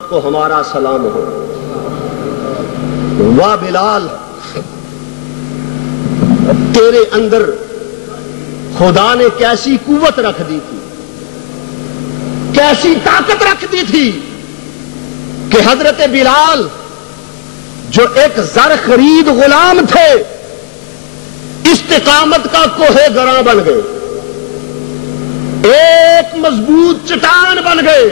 کو ہمارا سلام ہو۔ واہ بلال، تیرے اندر خدا نے کیسی قوت رکھ دی تھی، کیسی طاقت رکھ دی تھی کہ حضرت بلال جو ایک زر خرید غلام تھے استقامت کا کوہ گراں بن گئے، ایک مضبوط چٹان بن گئے۔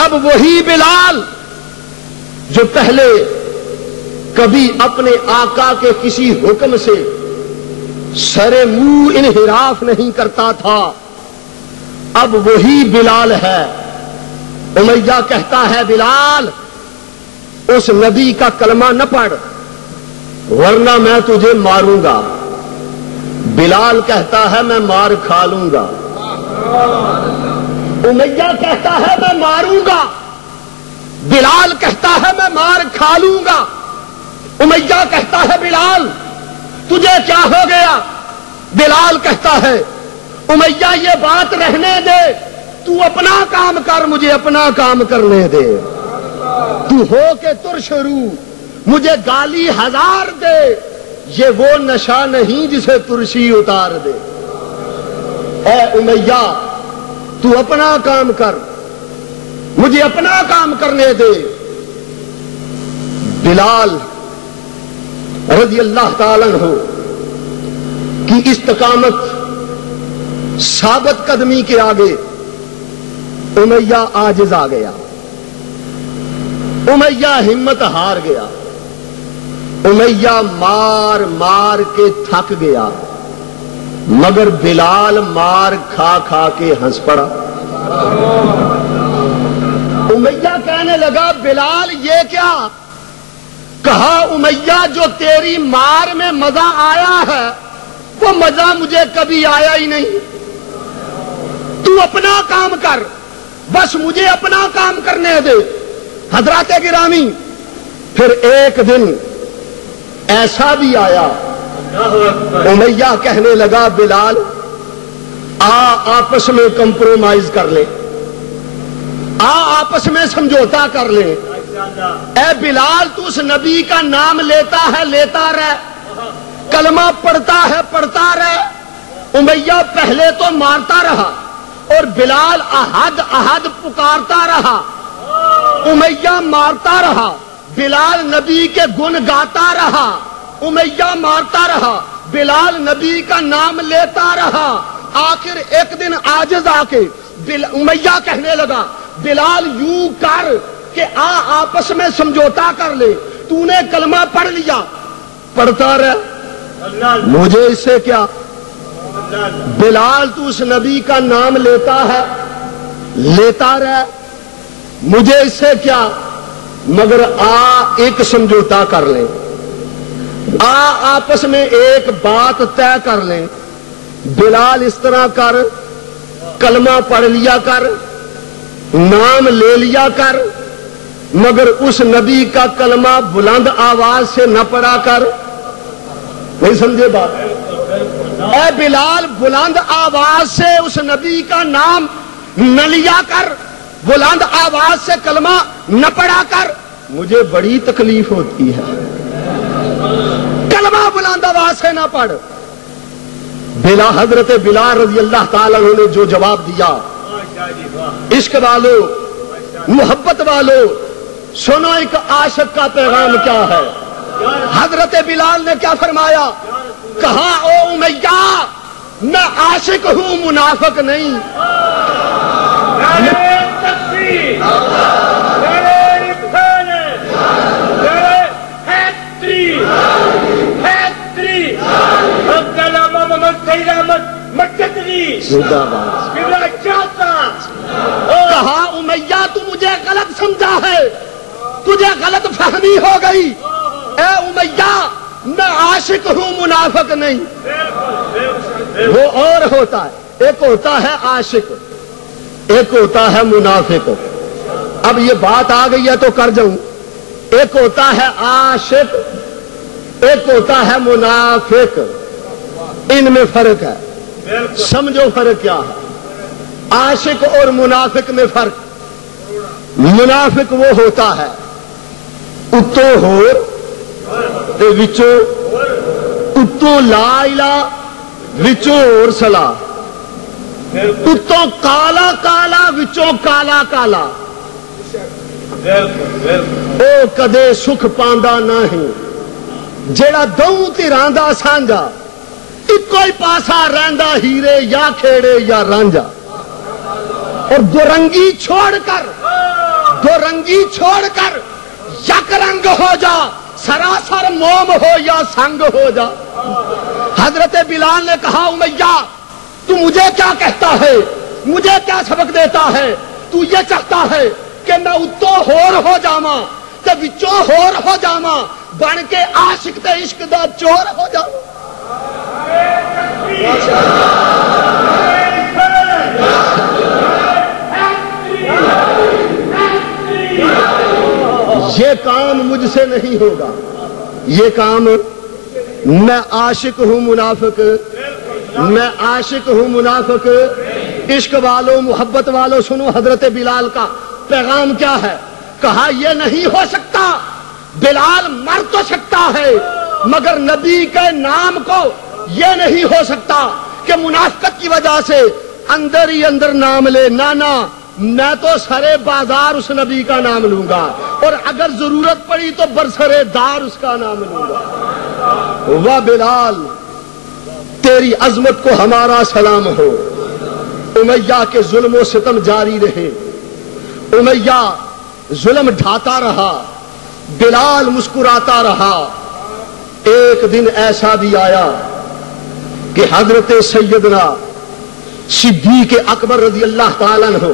اب وہی بلال جو پہلے کبھی اپنے آقا کے کسی حکم سے سر منہ انحراف نہیں کرتا تھا، اب وہی بلال ہے۔ امیہ کہتا ہے بلال اس نبی کا کلمہ نہ پڑھ ورنہ میں تجھے ماروں گا۔ بلال کہتا ہے میں مار کھا لوں گا۔ امیہ کہتا ہے میں ماروں گا، بلال کہتا ہے میں مار کھا لوں گا۔ امیہ کہتا ہے بلال تجھے کیا ہو گیا؟ بلال کہتا ہے امیہ یہ بات رہنے دے، تو اپنا کام کر، مجھے اپنا کام کرنے دے۔ تو ہو کے ترش رو مجھے گالی ہزار دے، یہ وہ نشہ نہیں جسے ترشی اتار دے۔ اے امیہ تو اپنا کام کر، مجھے اپنا کام کرنے دے۔ بلال رضی اللہ تعالیٰ عنہ کی استقامت ثابت قدمی کے آگے امیہ عاجز آ گیا، امیہ ہمت ہار گیا، امیہ مار مار کے تھک گیا، مگر بلال مار کھا کھا کے ہنس پڑا۔ امیہ کہنے لگا بلال یہ کیا؟ کہا امیہ جو تیری مار میں مزہ آیا ہے وہ مزہ مجھے کبھی آیا ہی نہیں۔ تو اپنا کام کر، بس مجھے اپنا کام کرنے دے۔ حضرات گرامی، پھر ایک دن ایسا بھی آیا، امیہ کہنے لگا بلال آپس میں کمپرومائز کر لے، آپس میں سمجھوتا کر لے۔ اے بلال تو اس نبی کا نام لیتا ہے لیتا رہ، کلمہ پڑھتا ہے پڑھتا رہ۔ امیہ پہلے تو مارتا رہا اور بلال احد احد پکارتا رہا، امیہ مارتا رہا، بلال نبی کے گن گاتا رہا، امیہ مارتا رہا، بلال نبی کا نام لیتا رہا۔ آخر ایک دن عاجز آ کے امیہ کہنے لگا بلال یوں کر کہ آپس میں سمجھوتا کر لے، تو نے کلمہ پڑھ لیا، پڑھتا رہ، مجھے اس سے کیا؟ بلال تو اس نبی کا نام لیتا ہے لیتا رہ، مجھے اس سے کیا؟ مگر ایک سمجھوتا کر لیں، آپس میں ایک بات طے کر لیں۔ بلال اس طرح کر، کلمہ پڑھ لیا کر، نام لے لیا کر، مگر اس نبی کا کلمہ بلند آواز سے نہ پڑھا کر۔ نہیں سمجھے بات؟ اے بلال بلند آواز سے اس نبی کا نام نہ لیا کر، بلند آواز سے کلمہ نہ پڑھا کر، مجھے بڑی تکلیف ہوتی ہے، کلمہ بلند آواز سے نہ پڑھ۔ حضرت بلال رضی اللہ تعالیٰ عنہ نے جو جواب دیا، عشق والو محبت والو سنو ایک عاشق کا پیغام کیا ہے۔ حضرت بلال نے کیا فرمایا؟ کہا او امیہ میں عاشق ہوں منافق نہیں۔ کہا امیہ تو مجھے غلط سمجھا ہے، تجھے غلط فہمی ہو گئی۔ اے امیہ میں عاشق ہوں منافق نہیں۔ وہ اور ہوتا ہے، ایک ہوتا ہے عاشق، ایک ہوتا ہے منافق۔ اب یہ بات آ گئی ہے تو کر جاؤں، ایک ہوتا ہے عاشق، ایک ہوتا ہے منافق، ان میں فرق ہے۔ سمجھو فرق کیا ہے، عاشق اور منافق میں فرق۔ منافق وہ ہوتا ہے اتو ہور تے وچوں اتو لا الہ وچوں اور سلا اتو کالا کالا وچوں کالا کالا او کدے سکھ پاندا نہیں جیڑا دوں تیران دا سانجا ایک کوئی پاسا رہندا ہیرے یا کھیڑے یا رانجا اور دو رنگی چھوڑ کر یک رنگ ہو جا سراسر موم ہو یا سنگ ہو جا حضرت بلال نے کہا امیہ تو مجھے کیا کہتا ہے مجھے کیا سبق دیتا ہے تو یہ چاہتا ہے کہ میں اتو ہور ہو جاواں تے وچوں ہور ہو جاواں بن کے عاشق تے عشق دا چور ہو جاواں یہ کام مجھ سے نہیں ہوگا یہ کام میں عاشق ہوں منافق عشق والوں محبت والوں سنو حضرت بلال کا پیغام کیا ہے کہا یہ نہیں ہو سکتا بلال مر تو سکتا ہے مگر نبی کے نام کو یہ نہیں ہو سکتا کہ منافقت کی وجہ سے اندر ہی اندر نام لے نانا میں تو سرے بازار اس نبی کا نام لوں گا اور اگر ضرورت پڑی تو برسرے دار اس کا نام لوں گا واہ بلال تیری عظمت کو ہمارا سلام ہو امیہ کے ظلم و ستم جاری رہے امیہ ظلم ڈھاتا رہا بلال مسکراتا رہا ایک دن ایسا بھی آیا کہ حضرت سیدنا صدیق اکبر رضی اللہ تعالیٰ عنہ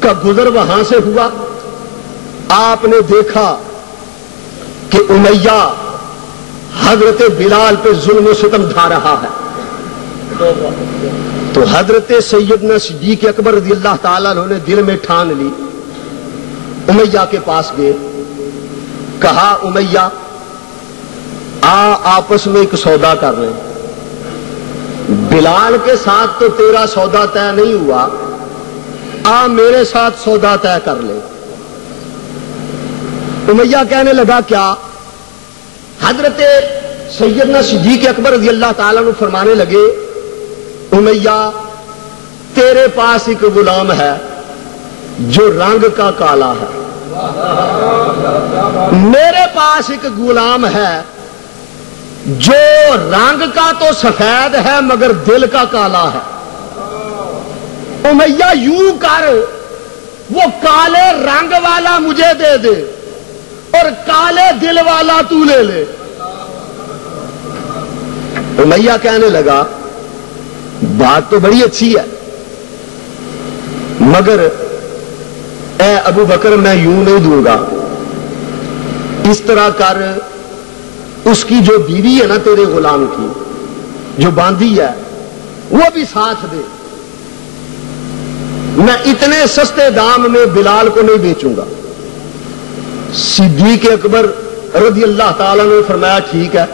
کا گزر وہاں سے ہوا آپ نے دیکھا کہ امیہ حضرت بلال پہ ظلم و ستم ڈھا رہا ہے تو حضرت سیدنا صدیق اکبر رضی اللہ تعالیٰ عنہ نے دل میں ٹھان لی امیہ کے پاس گئے کہا امیہ آپس میں ایک سودا کر لیں بلال کے ساتھ تو تیرا سودا طے نہیں ہوا میرے ساتھ سودا طے کر لے امیہ کہنے لگا کیا حضرت سیدنا صدیق اکبر رضی اللہ تعالیٰ عنہ فرمانے لگے امیہ تیرے پاس ایک غلام ہے جو رنگ کا کالا ہے میرے پاس ایک غلام ہے جو رنگ کا تو سفید ہے مگر دل کا کالا ہے امیہ یوں کر وہ کالے رنگ والا مجھے دے دے اور کالے دل والا تو لے لے امیہ کہنے لگا بات تو بڑی اچھی ہے مگر اے ابو بکر میں یوں نہیں دوں گا اس طرح کر اس کی جو بیوی ہے نا تیرے غلام کی جو باندھی ہے وہ بھی ساتھ دے میں اتنے سستے دام میں بلال کو نہیں بیچوں گا صدیق اکبر رضی اللہ تعالیٰ نے فرمایا ٹھیک ہے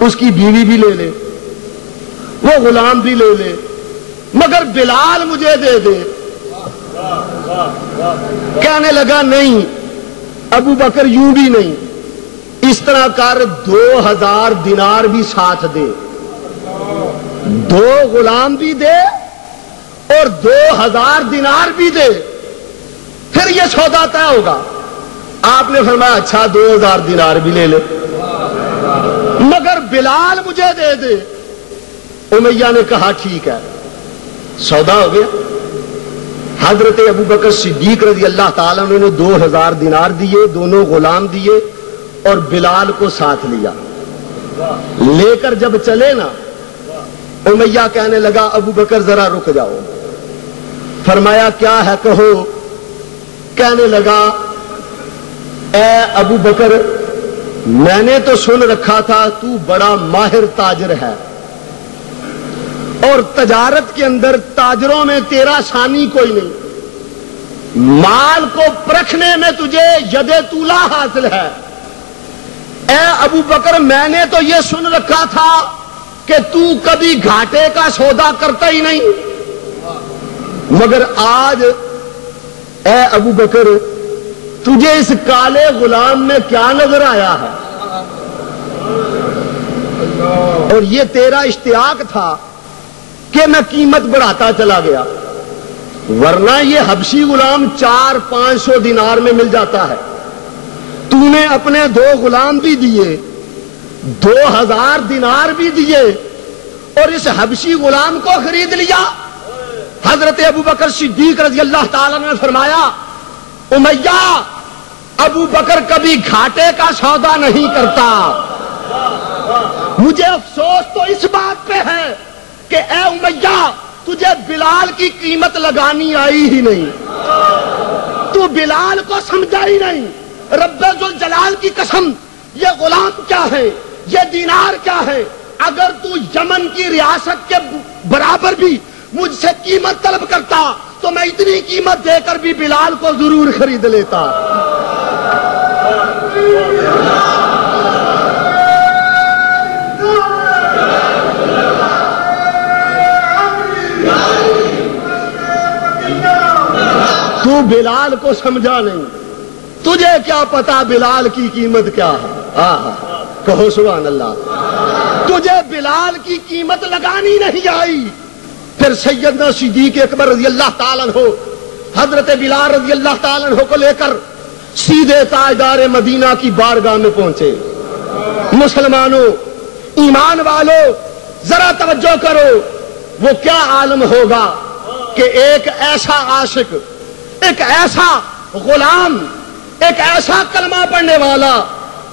اس کی بیوی بھی لے لے وہ غلام بھی لے لے مگر بلال مجھے دے دے کہنے لگا نہیں ابو بکر یوں بھی نہیں اس طرح کر 2000 دینار بھی ساتھ دے 2 غلام بھی دے اور 2000 دینار بھی دے پھر یہ سودا طے ہوگا آپ نے فرمایا اچھا 2000 دینار بھی لے لے مگر بلال مجھے دے دے امیہ نے کہا ٹھیک ہے سودا ہو گیا حضرت ابو بکر صدیق رضی اللہ تعالیٰ عنہ نے 2000 دینار دیے دونوں غلام دیے اور بلال کو ساتھ لیا لے کر جب چلے نا امیہ کہنے لگا ابو بکر ذرا رک جاؤ فرمایا کیا ہے کہو کہنے لگا اے ابو بکر میں نے تو سن رکھا تھا تو بڑا ماہر تاجر ہے اور تجارت کے اندر تاجروں میں تیرا ثانی کوئی نہیں مال کو پرکھنے میں تجھے ید طولہ حاصل ہے اے ابو بکر میں نے تو یہ سن رکھا تھا کہ تو کبھی گھاٹے کا سودا کرتا ہی نہیں مگر آج اے ابو بکر تجھے اس کالے غلام میں کیا نظر آیا ہے؟ اور یہ تیرا اشتیاق تھا کہ میں قیمت بڑھاتا چلا گیا، ورنہ یہ حبشی غلام 400-500 دینار میں مل جاتا ہے۔ تو نے اپنے 2 غلام بھی دیے، 2000 دینار بھی دیے، اور اس حبشی غلام کو خرید لیا۔ حضرت ابو بکر صدیق رضی اللہ تعالیٰ نے فرمایا، امیہ ابو بکر کبھی گھاٹے کا سودا نہیں کرتا۔ مجھے افسوس تو اس بات پہ ہے کہ اے امیہ تجھے بلال کی قیمت لگانی آئی ہی نہیں، تو بلال کو سمجھا ہی نہیں۔ رب ذوالجلال کی قسم، یہ غلام کیا ہے، یہ دینار کیا ہے؟ اگر تو یمن کی ریاست کے برابر بھی مجھ سے قیمت طلب کرتا تو میں اتنی قیمت دے کر بھی بلال کو ضرور خرید لیتا۔ تو بلال کو سمجھا نہیں، تجھے کیا پتا بلال کی قیمت کیا ہے؟ کہو سبحان اللہ۔ تجھے بلال کی قیمت لگانی نہیں آئی۔ پھر سیدنا صدیق اکبر رضی اللہ تعالیٰ عنہ حضرت بلال رضی اللہ تعالیٰ عنہ کو لے کر سیدھے تاجدار مدینہ کی بارگاہ میں پہنچے۔ مسلمانوں، ایمان والو، ذرا توجہ کرو، وہ کیا عالم ہوگا کہ ایک ایسا عاشق، ایک ایسا غلام، ایک ایسا کلمہ پڑھنے والا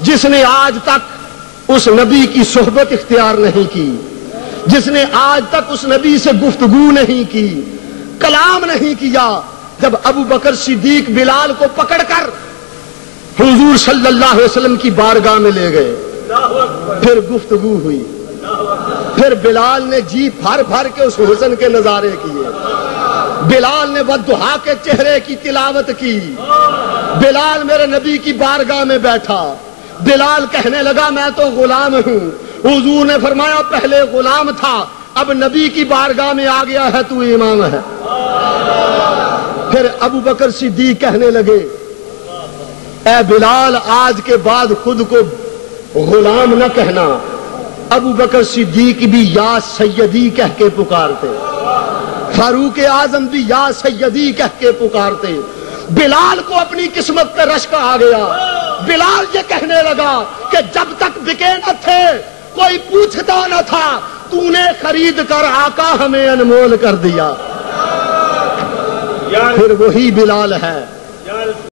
جس نے آج تک اس نبی کی صحبت اختیار نہیں کی، جس نے آج تک اس نبی سے گفتگو نہیں کی، کلام نہیں کیا، جب ابو بکر صدیق بلال کو پکڑ کر حضور صلی اللہ علیہ وسلم کی بارگاہ میں لے گئے، پھر گفتگو ہوئی، پھر بلال نے جی بھر بھر کے اس حسن کے نظارے کیے، بلال نے والضحیٰ کے چہرے کی تلاوت کی، بلال میرے نبی کی بارگاہ میں بیٹھا، بلال کہنے لگا میں تو غلام ہوں۔ حضور نے فرمایا پہلے غلام تھا، اب نبی کی بارگاہ میں آ گیا ہے، تو امام ہے۔ پھر ابو بکر صدیق کہنے لگے اے بلال آج کے بعد خود کو غلام نہ کہنا۔ ابو بکر صدیق بھی یا سیدی کہہ کے پکارتے، فاروق اعظم بھی یا سیدی کہہ کے پکارتے۔ بلال کو اپنی قسمت پہ رشک آ گیا، بلال یہ کہنے لگا کہ جب تک بکے نہ تھے کوئی پوچھتا نہ تھا، تو نے خرید کر آقا ہمیں انمول کر دیا۔ پھر وہی بلال ہے